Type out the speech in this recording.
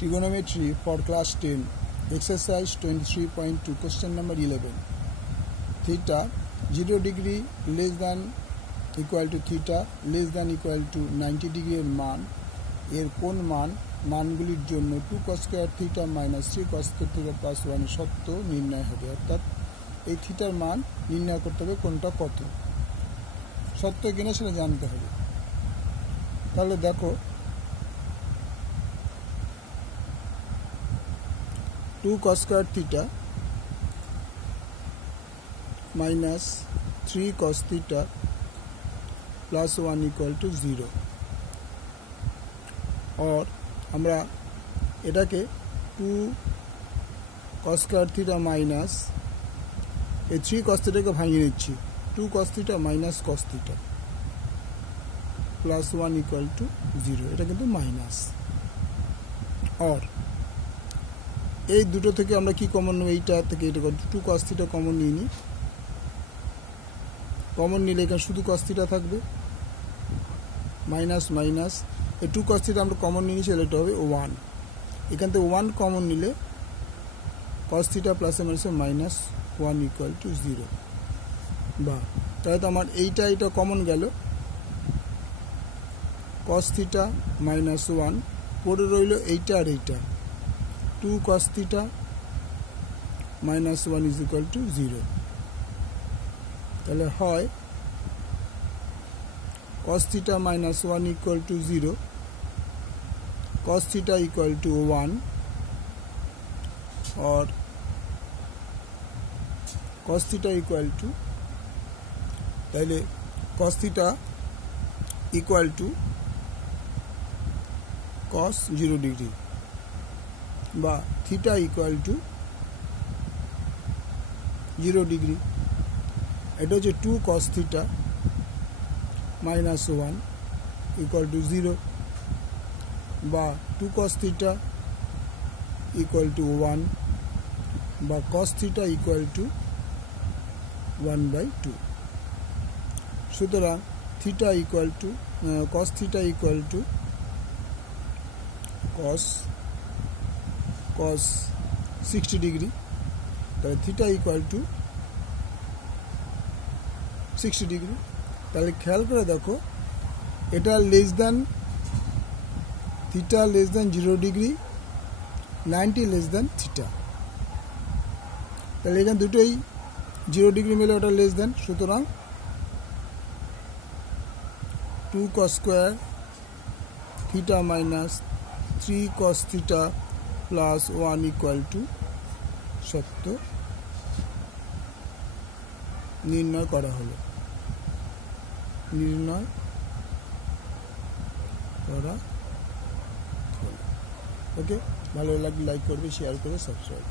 Trigonometry for class 10, exercise 23.2, question number 11. Theta 0 degree less than equal to theta less than equal to 90 degree এর মান এর কোন মানগুলির জন্য 2 cos square theta minus 3 cos square theta plus 1 এর সত্য নির্ণয় হবে। অর্থাৎ এই থিটার মান নির্ণয় করতে হবে কোনটা কত সত্য কিনা সেটা জানতে হবে। তাহলে দেখো 2 cos square theta minus 3 cos theta plus 1 equal to 0 और আমরা এটাকে 2 cos square theta minus এই 3 cos theta কে ভাঙিয়ে নিচ্ছি 2 cos theta minus cos theta plus 1 equal to 0 এটা কিন্তু মাইনাস और এই দুটো থেকে আমরা কি কমন নেব এইটা থেকে এটা 2 cos theta কমন নিয়ে নি কমন নিলে এখানে শুধু cos theta থাকবে মাইনাস মাইনাস এই 2 cos theta আমরা কমন নিয়ে নিয়েছি এটা হবে 1 এখান থেকে 1 কমন নিলে cos theta plus minus 1 equal to 0 বা তাহলে তো আমার এইটা কমন গেল cos theta minus 1 পড়ে রইল এইটা আর এইটা 2 cos theta minus 1 is equal to 0 তাহলে হয় cos theta minus 1 equal to 0 cos theta equal to 1 और cos theta equal to তাহলে cos theta equal to cos 0 degree বা theta equal to 0 degree এটা হচ্ছে 2 cos theta minus 1 equal to 0 বা 2 cos theta equal to 1 বা cos theta equal to 1/2 সুতরাং theta equal to cos theta equal to cos 60 degree তাহলে theta equal to 60 degree তাহলে খেয়াল করে দেখো এটা less than theta less than 0 degree 90 less than theta তাহলে এখানে দুটোই 0 ডিগ্রি মিলে ওটা লেস দ্যান সুতরাং 2 cos square theta minus 3 cos theta plus 1 equal to সত্য নির্ণয় করা হলো ওকে ভালো লাগলে লাইক করবে শেয়ার করে সাবস্ক্রাইব